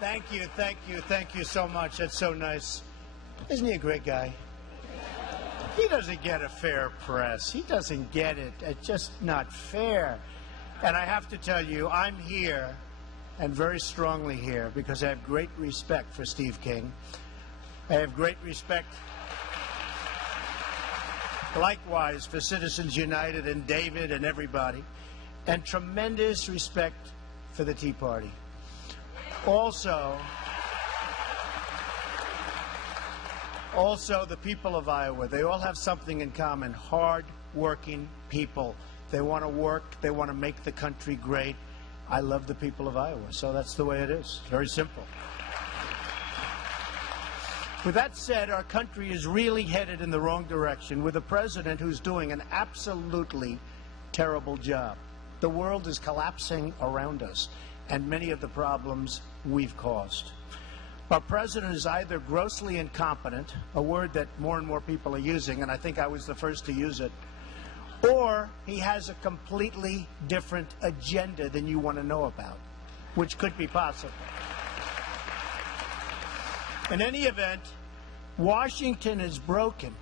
Thank you so much. That's so nice. Isn't he a great guy? He doesn't get a fair press. He doesn't get it. It's just not fair. And I have to tell you, I'm here, and very strongly here, because I have great respect for Steve King. I have great respect, likewise, for Citizens United and David and everybody, and tremendous respect for the Tea Party. Also, the people of Iowa, they all have something in common: hard-working people. They want to work. They want to make the country great. I love the people of Iowa, so that's the way it is. Very simple. With that said, our country is really headed in the wrong direction with a president who's doing an absolutely terrible job. The world is collapsing around us, and many of the problems we've caused. Our president is either grossly incompetent, a word that more and more people are using, and I think I was the first to use it, or he has a completely different agenda than you want to know about, which could be possible. In any event, Washington is broken,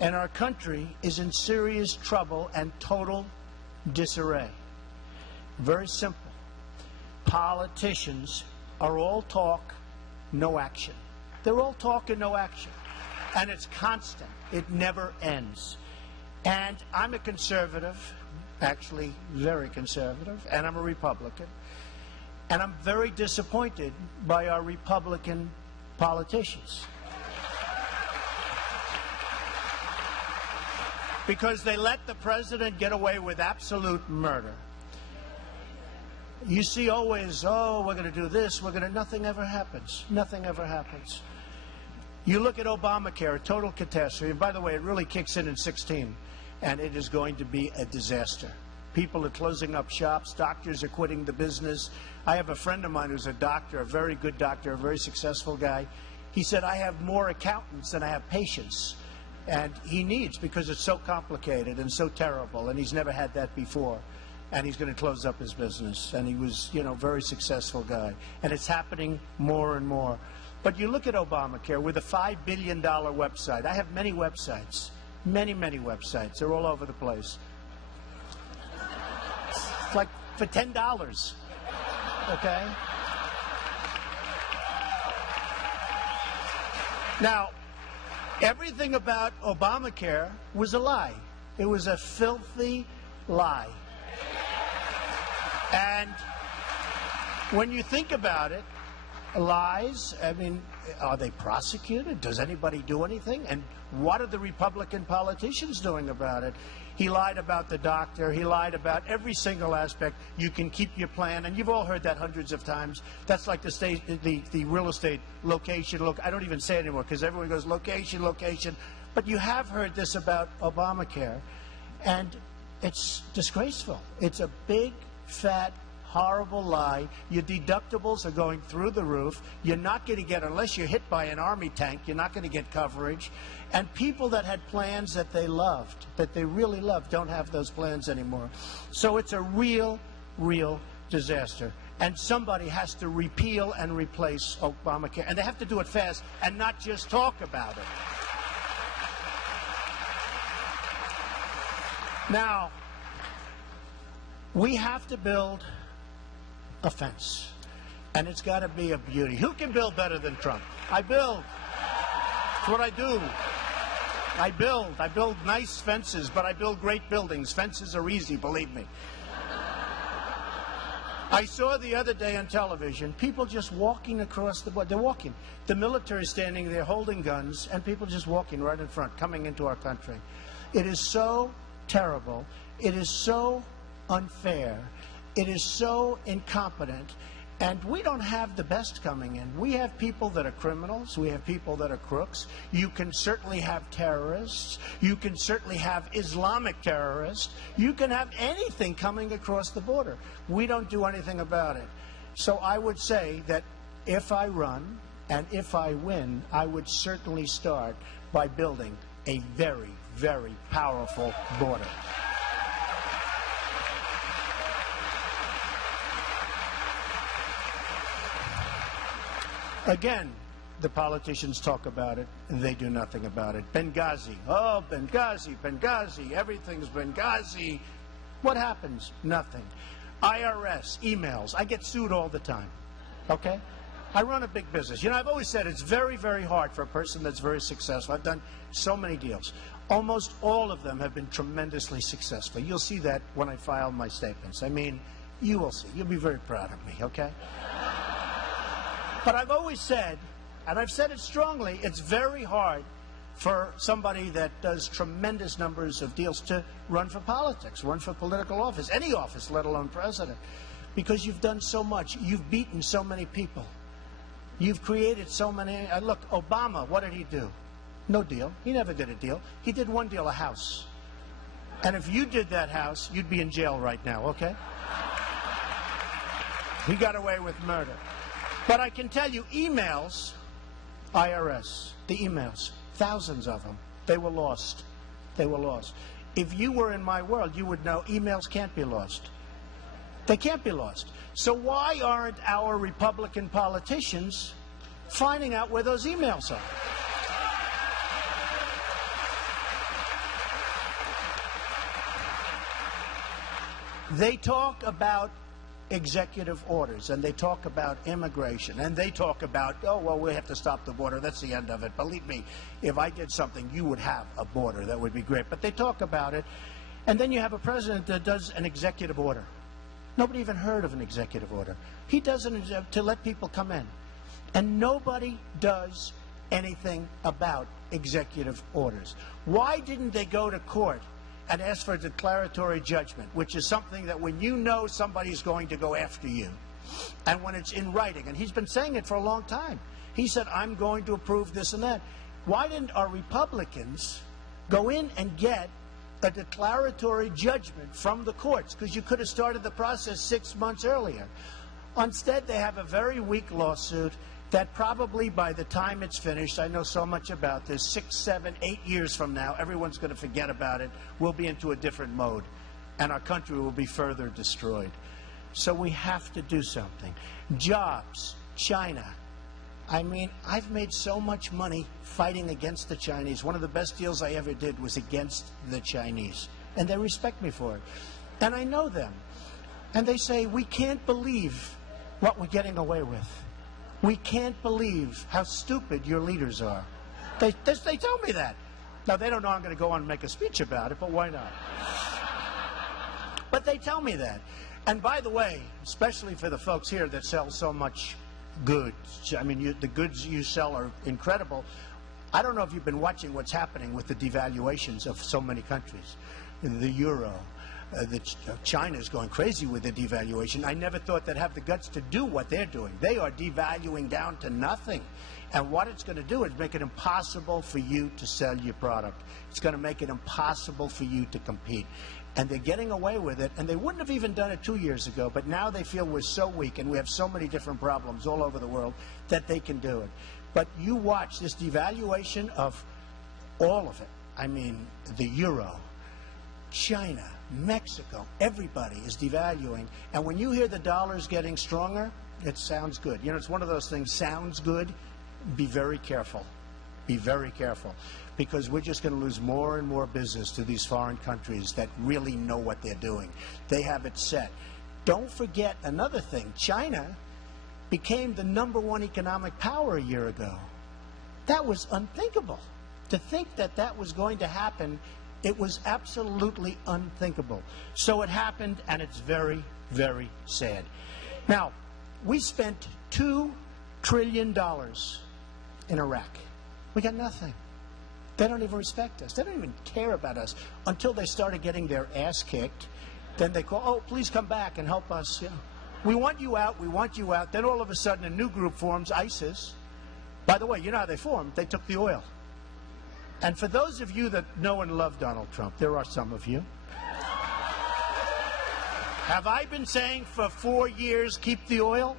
and our country is in serious trouble and total disarray. Very simple. Politicians are all talk, no action. They're all talk and no action. And it's constant. It never ends. And I'm a conservative, actually very conservative, and I'm a Republican. And I'm very disappointed by our Republican politicians. Because they let the president get away with absolute murder. You see always, oh, we're going to do this, nothing ever happens. Nothing ever happens. You look at Obamacare, a total catastrophe. And by the way, it really kicks in 2016, and it is going to be a disaster. People are closing up shops. Doctors are quitting the business. I have a friend of mine who's a doctor, a very good doctor, a very successful guy. He said, I have more accountants than I have patients. And he needs, because it's so complicated and so terrible, and he's never had that before. And he's going to close up his business. And he was, very successful guy. And it's happening more and more. But you look at Obamacare with a $5 billion website. I have many websites, many websites. They're all over the place. It's like for $10, okay? Now, everything about Obamacare was a lie. It was a filthy lie. And when you think about it, lies, I mean, are they prosecuted? Does anybody do anything? And what are the Republican politicians doing about it? He lied about the doctor. He lied about every single aspect. You can keep your plan, and you've all heard that hundreds of times. That's like the real estate location. Look, I don't even say it anymore because everyone goes location. But you have heard this about Obamacare, and it's disgraceful. It's a big, fat, horrible lie. Your deductibles are going through the roof. You're not going to get, unless you're hit by an army tank, you're not going to get coverage. And people that had plans that they loved, that they really loved, don't have those plans anymore. So it's a real disaster. And somebody has to repeal and replace Obamacare. And they have to do it fast and not just talk about it. Now, we have to build a fence, and it's got to be a beauty. Who can build better than Trump? I build. That's what I do. I build nice fences, but I build great buildings. Fences are easy, believe me. I saw the other day on television people just walking across the border. They're walking. The military standing there holding guns, and people just walking right in front, coming into our country. It is so terrible. It is so unfair. It is so incompetent. And we don't have the best coming in. We have people that are criminals. We have people that are crooks. You can certainly have terrorists. You can certainly have Islamic terrorists. You can have anything coming across the border. We don't do anything about it. So I would say that if I run and if I win, I would certainly start by building a very, very powerful border. Again, the politicians talk about it, and they do nothing about it. Benghazi. Oh, Benghazi, Benghazi. Everything's Benghazi. What happens? Nothing. IRS, emails. I get sued all the time. Okay? I run a big business. You know, I've always said it's very, very hard for a person that's very successful. I've done so many deals. Almost all of them have been tremendously successful. You'll see that when I file my statements. I mean, you will see. You'll be very proud of me, okay? But I've always said, and I've said it strongly, it's very hard for somebody that does tremendous numbers of deals to run for politics, run for political office, any office, let alone president, because you've done so much. You've beaten so many people. You've created so many. Look, Obama, what did he do? No deal. He never did a deal. He did one deal, a house. And if you did that house, you'd be in jail right now, okay? He got away with murder. But I can tell you, emails, IRS, the emails, thousands of them, they were lost. They were lost. If you were in my world, you would know emails can't be lost. They can't be lost. So why aren't our Republican politicians finding out where those emails are? They talk about executive orders, and they talk about immigration, and they talk about, oh, well, we have to stop the border. That's the end of it. Believe me, if I did something, you would have a border. That would be great. But they talk about it, and then you have a president that does an executive order. Nobody even heard of an executive order. He does it to let people come in. And nobody does anything about executive orders. Why didn't they go to court and ask for a declaratory judgment, which is something that when you know somebody's going to go after you, and when it's in writing, and he's been saying it for a long time. He said, I'm going to approve this and that. Why didn't our Republicans go in and get a declaratory judgment from the courts? Because you could have started the process 6 months earlier. Instead, they have a very weak lawsuit that probably by the time it's finished, I know so much about this, 6, 7, 8 years from now, everyone's going to forget about it. We'll be into a different mode, and our country will be further destroyed. So we have to do something. Jobs, China. I mean, I've made so much money fighting against the Chinese. One of the best deals I ever did was against the Chinese, and they respect me for it. And I know them. And they say, we can't believe what we're getting away with. We can't believe how stupid your leaders are. They tell me that. Now, they don't know I'm going to go on and make a speech about it, but why not? But they tell me that. And by the way, especially for the folks here that sell so much goods, I mean, the goods you sell are incredible. I don't know if you've been watching what's happening with the devaluations of so many countries. The euro. China's going crazy with the devaluation. I never thought they'd have the guts to do what they're doing. They are devaluing down to nothing. And what it's going to do is make it impossible for you to sell your product. It's going to make it impossible for you to compete. And they're getting away with it, and they wouldn't have even done it 2 years ago, but now they feel we're so weak and we have so many different problems all over the world that they can do it. But you watch this devaluation of all of it. I mean, the euro, China, Mexico, everybody is devaluing. And when you hear the dollar's getting stronger, it sounds good. You know, it's one of those things, sounds good. Be very careful. Be very careful. Because we're just going to lose more and more business to these foreign countries that really know what they're doing. They have it set. Don't forget another thing. China became the #1 economic power a year ago. That was unthinkable. To think that that was going to happen, it was absolutely unthinkable. So it happened, and it's very, very sad. Now, we spent $2 trillion in Iraq. We got nothing. They don't even respect us. They don't even care about us until they started getting their ass kicked. Then they call, oh, please come back and help us. You know, we want you out. We want you out. Then all of a sudden a new group forms, ISIS. By the way, you know how they formed? They took the oil. And for those of you that know and love Donald Trump, there are some of you. Have I been saying for 4 years, keep the oil?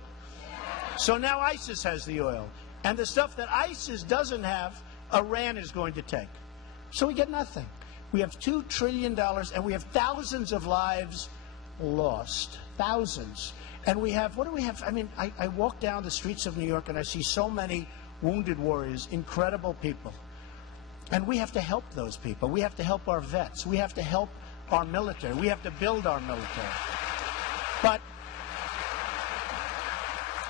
So now ISIS has the oil. And the stuff that ISIS doesn't have, Iran is going to take. So we get nothing. We have $2 trillion, and we have thousands of lives lost. Thousands. And we have, what do we have? I mean, I walk down the streets of New York and I see so many wounded warriors, incredible people. And we have to help those people. We have to help our vets. We have to help our military. We have to build our military.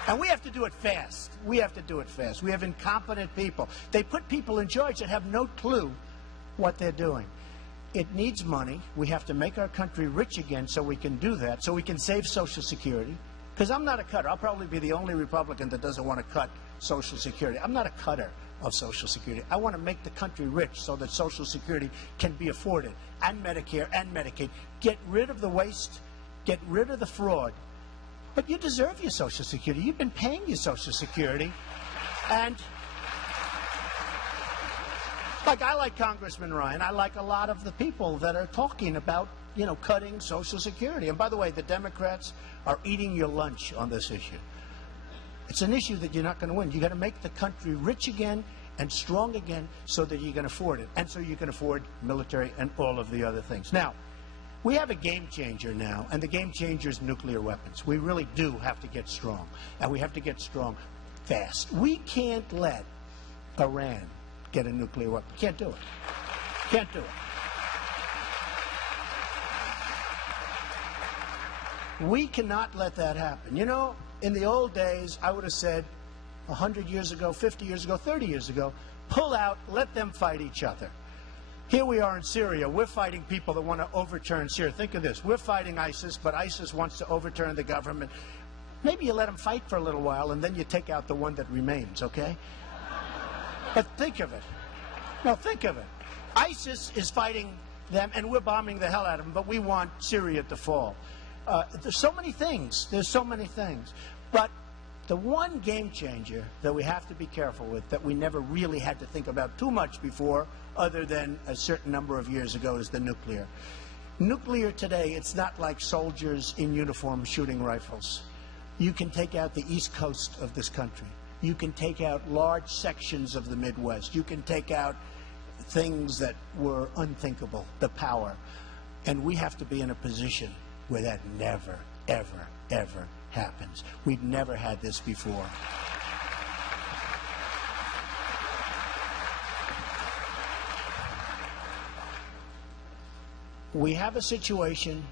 And we have to do it fast. We have to do it fast. We have incompetent people. They put people in charge that have no clue what they're doing. It needs money. We have to make our country rich again so we can do that, so we can save Social Security. Because I'm not a cutter. I'll probably be the only Republican that doesn't want to cut Social Security. I'm not a cutter of Social Security. I want to make the country rich so that Social Security can be afforded, and Medicare and Medicaid. Get rid of the waste. Get rid of the fraud. But you deserve your Social Security. You've been paying your Social Security. And I like Congressman Ryan. I like a lot of the people that are talking about, you know, cutting Social Security. And by the way, the Democrats are eating your lunch on this issue. It's an issue that you're not going to win. You've got to make the country rich again and strong again so that you can afford it. And so you can afford military and all of the other things. Now, we have a game changer now, and the game changer is nuclear weapons. We really do have to get strong, and we have to get strong fast. We can't let Iran get a nuclear weapon. Can't do it. Can't do it. We cannot let that happen. You know, in the old days, I would have said 100 years ago, 50 years ago, 30 years ago, pull out, let them fight each other. Here we are in Syria. We're fighting people that want to overturn Syria. Think of this. We're fighting ISIS, but ISIS wants to overturn the government. Maybe you let them fight for a little while, and then you take out the one that remains, okay? But think of it. No, think of it. ISIS is fighting them, and we're bombing the hell out of them, but we want Syria to fall. There's so many things. There's so many things. But the one game changer that we have to be careful with, that we never really had to think about too much before, other than a certain number of years ago, is the nuclear. Nuclear today, it's not like soldiers in uniform shooting rifles. You can take out the east coast of this country. You can take out large sections of the Midwest. You can take out things that were unthinkable, the power. And we have to be in a position where that never, ever, ever happens. We've never had this before. We have a situation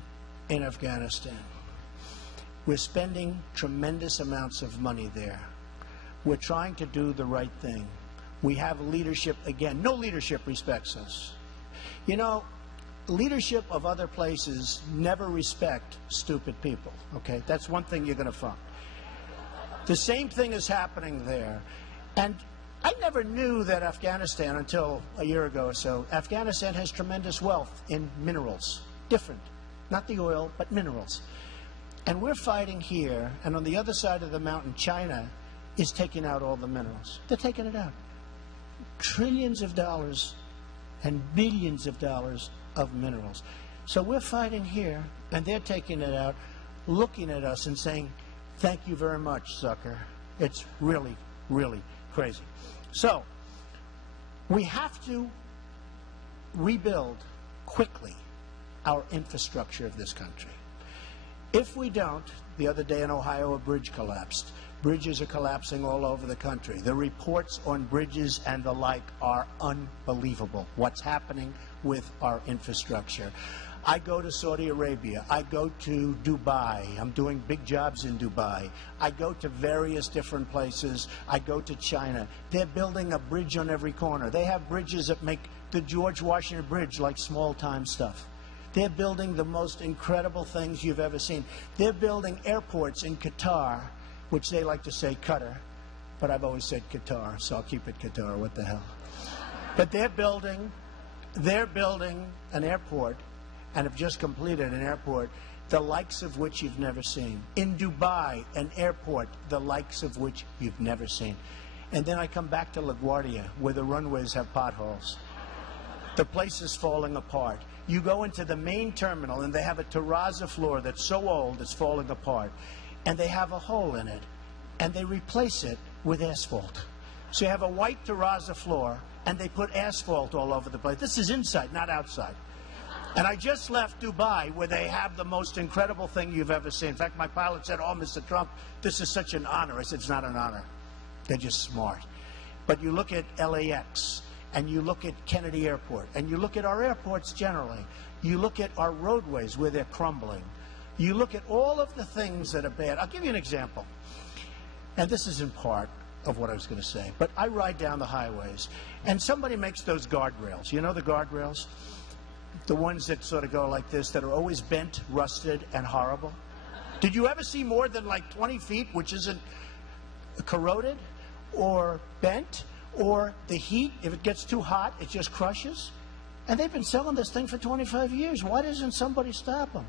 in Afghanistan. We're spending tremendous amounts of money there. We're trying to do the right thing. We have leadership, again, no leadership respects us. You know, leadership of other places never respect stupid people, okay? That's one thing you're going to find. The same thing is happening there. And I never knew that Afghanistan, until a year ago or so, Afghanistan has tremendous wealth in minerals. Different. Not the oil, but minerals. And we're fighting here, and on the other side of the mountain, China is taking out all the minerals. They're taking it out. Trillions of dollars and billions of dollars of minerals. So we're fighting here, and they're taking it out, looking at us and saying, thank you very much, sucker. It's really, really crazy. So we have to rebuild quickly our infrastructure of this country. If we don't, the other day in Ohio, a bridge collapsed. Bridges are collapsing all over the country. The reports on bridges and the like are unbelievable. What's happening with our infrastructure. I go to Saudi Arabia. I go to Dubai. I'm doing big jobs in Dubai. I go to various different places. I go to China. They're building a bridge on every corner. They have bridges that make the George Washington Bridge like small-time stuff. They're building the most incredible things you've ever seen. They're building airports in Qatar, which they like to say Qatar, but I've always said Qatar, so I'll keep it Qatar, what the hell. But they're building an airport, and have just completed an airport, the likes of which you've never seen. In Dubai, an airport, the likes of which you've never seen. And then I come back to LaGuardia, where the runways have potholes. The place is falling apart. You go into the main terminal, and they have a terrazzo floor that's so old it's falling apart. And they have a hole in it, and they replace it with asphalt. So you have a white terrazzo floor, and they put asphalt all over the place. This is inside, not outside. And I just left Dubai, where they have the most incredible thing you've ever seen. In fact, my pilot said, "Oh, Mr. Trump, this is such an honor." I said, "It's not an honor. They're just smart." But you look at LAX, and you look at Kennedy Airport, and you look at our airports generally. You look at our roadways where they're crumbling. You look at all of the things that are bad. I'll give you an example. And this is in part of what I was going to say. But I ride down the highways, and somebody makes those guardrails. You know the guardrails? The ones that sort of go like this, that are always bent, rusted, and horrible. Did you ever see more than like 20 feet, which isn't corroded or bent, or the heat, if it gets too hot, it just crushes? And they've been selling this thing for 25 years. Why doesn't somebody stop them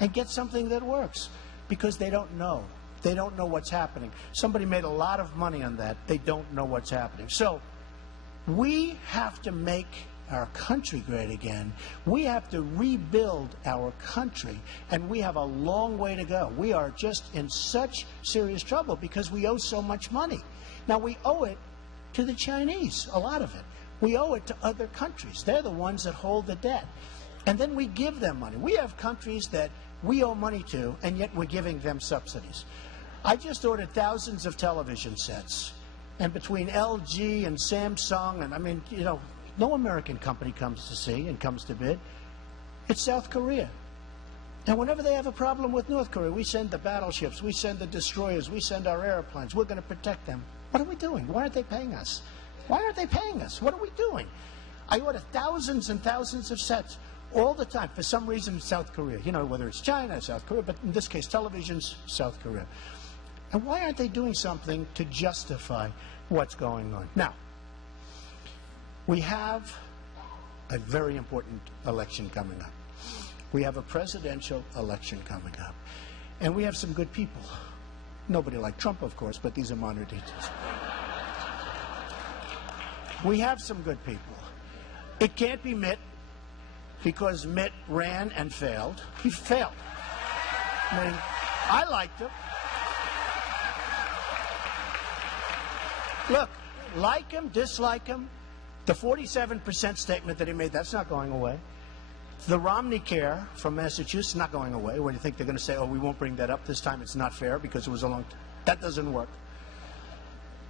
and get something that works? Because they don't know. They don't know what's happening. Somebody made a lot of money on that. They don't know what's happening. So we have to make our country great again. We have to rebuild our country, and we have a long way to go. We are just in such serious trouble because we owe so much money. Now, we owe it to the Chinese, a lot of it. We owe it to other countries. They're the ones that hold the debt. And then we give them money. We have countries that we owe money to, and yet we're giving them subsidies. I just ordered thousands of television sets. And between LG and Samsung, and I mean, you know, no American company comes to see and comes to bid. It's South Korea. And whenever they have a problem with North Korea, we send the battleships, we send the destroyers, we send our airplanes. We're going to protect them. What are we doing? Why aren't they paying us? Why aren't they paying us? What are we doing? I order thousands and thousands of sets all the time. For some reason, South Korea. You know, whether it's China, South Korea, but in this case, television's South Korea. And why aren't they doing something to justify what's going on? Now, we have a very important election coming up. We have a presidential election coming up. And we have some good people. Nobody like Trump, of course, but these are minor details. We have some good people. It can't be Mitt, because Mitt ran and failed. He failed. I mean, I liked him. Look, like him, dislike him, the 47% statement that he made, that's not going away. The Romney care from Massachusetts, not going away. What do you think they're going to say? Oh, we won't bring that up this time. It's not fair because it was a long time. That doesn't work.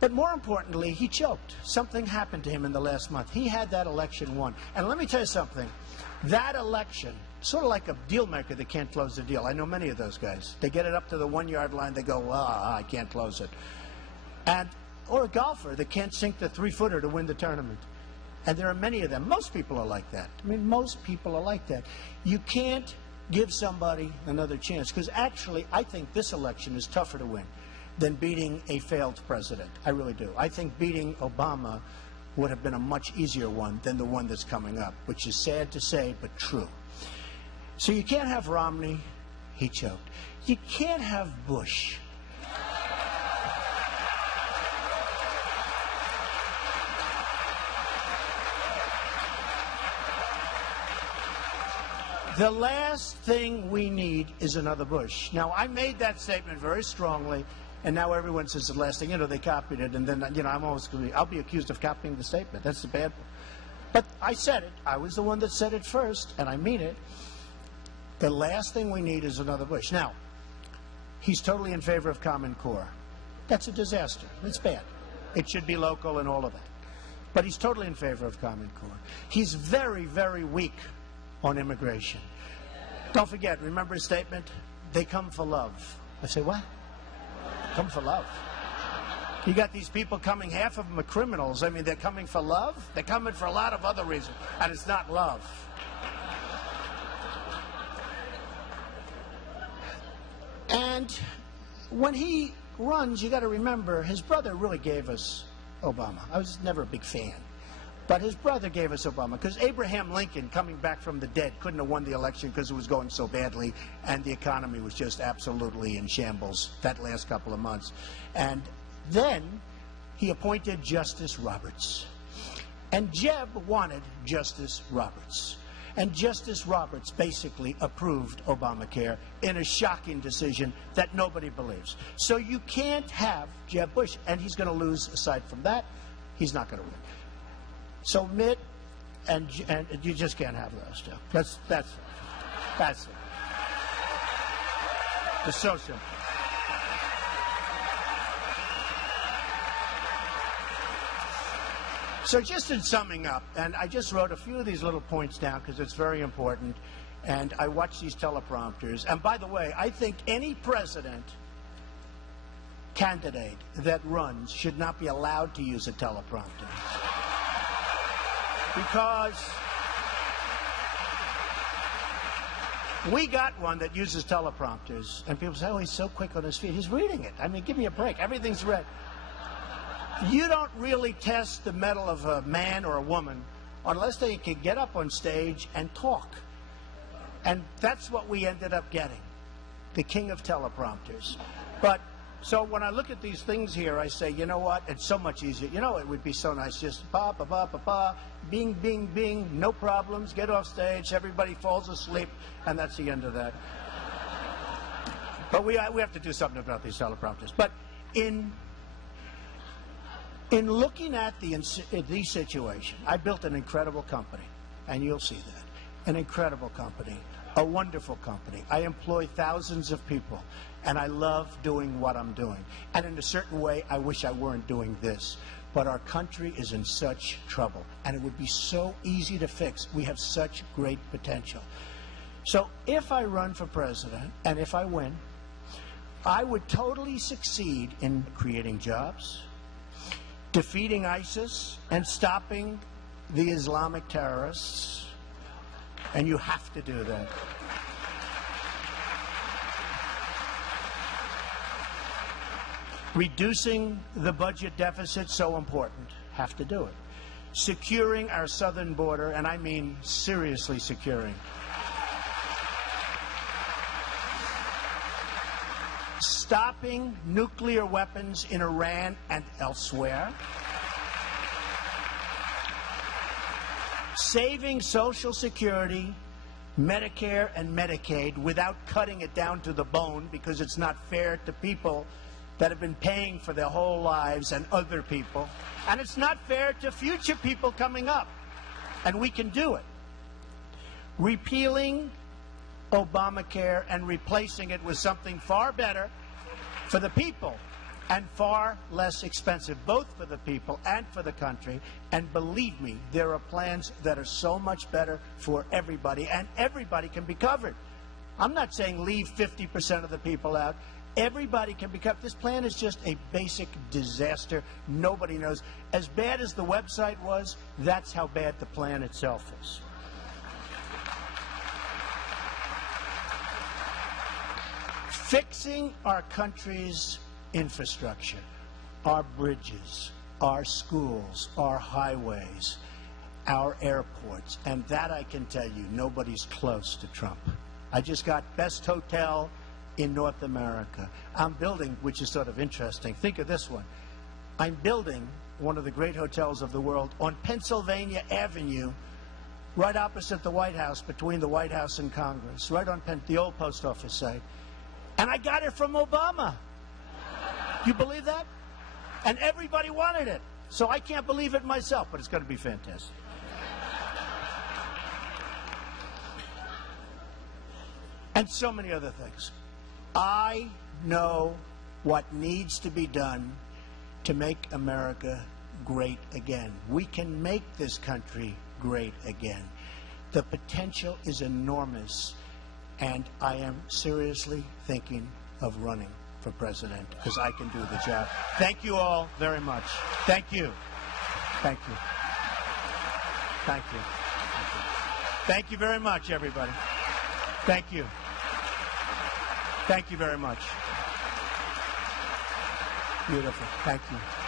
But more importantly, he choked. Something happened to him in the last month. He had that election won. And let me tell you something. That election, sort of like a deal maker that can't close the deal. I know many of those guys. They get it up to the 1-yard line. They go, I can't close it. Or a golfer that can't sink the 3-footer to win the tournament. And there are many of them. Most people are like that. I mean, most people are like that. You can't give somebody another chance. Because actually, I think this election is tougher to win than beating a failed president. I really do. I think beating Obama would have been a much easier one than the one that's coming up, which is sad to say, but true. So you can't have Romney. He choked. You can't have Bush. The last thing we need is another Bush. Now, I made that statement very strongly, and now everyone says the last thing. You know, they copied it, and then, you know, I'll be accused of copying the statement. That's the bad one. But I said it. I was the one that said it first, and I mean it. The last thing we need is another Bush. Now, he's totally in favor of Common Core. That's a disaster. It's bad. It should be local and all of that. But he's totally in favor of Common Core. He's very, very weak on immigration. Don't forget, remember his statement? They come for love. I say, what? Come for love. You got these people coming, half of them are criminals. I mean, they're coming for love? They're coming for a lot of other reasons, and it's not love. And when he runs, you got to remember, his brother really gave us Obama. I was never a big fan. But his brother gave us Obama, because Abraham Lincoln, coming back from the dead, couldn't have won the election because it was going so badly, and the economy was just absolutely in shambles that last couple of months. And then he appointed Justice Roberts. And Jeb wanted Justice Roberts. And Justice Roberts basically approved Obamacare in a shocking decision that nobody believes. So you can't have Jeb Bush, and he's going to lose aside from that. He's not going to win. So Mitt, and you just can't have those two. That's it. It's so simple. So just in summing up, and I just wrote a few of these little points down because it's very important, and I watch these teleprompters. And by the way, I think any president candidate that runs should not be allowed to use a teleprompter. Because we got one that uses teleprompters, and people say, oh, he's so quick on his feet. He's reading it. I mean, give me a break. Everything's read. You don't really test the mettle of a man or a woman unless they can get up on stage and talk. And that's what we ended up getting, the king of teleprompters. But so when I look at these things here, I say, you know what? It's so much easier. You know, it would be so nice just ba ba ba ba ba, bing bing bing, no problems. Get off stage, everybody falls asleep, and that's the end of that. But we have to do something about these teleprompters. But in looking at the situation, I built an incredible company, and you'll see that. An incredible company, a wonderful company. I employ thousands of people, and I love doing what I'm doing. And in a certain way, I wish I weren't doing this. But our country is in such trouble, and it would be so easy to fix. We have such great potential. So if I run for president, and if I win, I would totally succeed in creating jobs, defeating ISIS, and stopping the Islamic terrorists. And you have to do that. Reducing the budget deficit, so important. Have to do it. Securing our southern border, and I mean seriously securing. Stopping nuclear weapons in Iran and elsewhere. Saving Social Security, Medicare, and Medicaid without cutting it down to the bone, because it's not fair to people that have been paying for their whole lives and other people. And it's not fair to future people coming up. And we can do it. Repealing Obamacare and replacing it with something far better for the people and far less expensive, both for the people and for the country. And believe me, there are plans that are so much better for everybody, and everybody can be covered. I'm not saying leave 50% of the people out. Everybody can be covered. This plan is just a basic disaster. Nobody knows. As bad as the website was, that's how bad the plan itself is. Fixing our country's infrastructure, our bridges, our schools, our highways, our airports, and that I can tell you, nobody's close to Trump. I just got best hotel in North America. I'm building, which is sort of interesting. Think of this one. I'm building one of the great hotels of the world on Pennsylvania Avenue, right opposite the White House, between the White House and Congress, right on the old post office site. And I got it from Obama. You believe that? And everybody wanted it. So I can't believe it myself, but it's going to be fantastic. And so many other things. I know what needs to be done to make America great again. We can make this country great again. The potential is enormous, and I am seriously thinking of running for president because I can do the job. Thank you all very much. Thank you. Thank you. Thank you. Thank you very much, everybody. Thank you. Thank you very much. Beautiful. Thank you.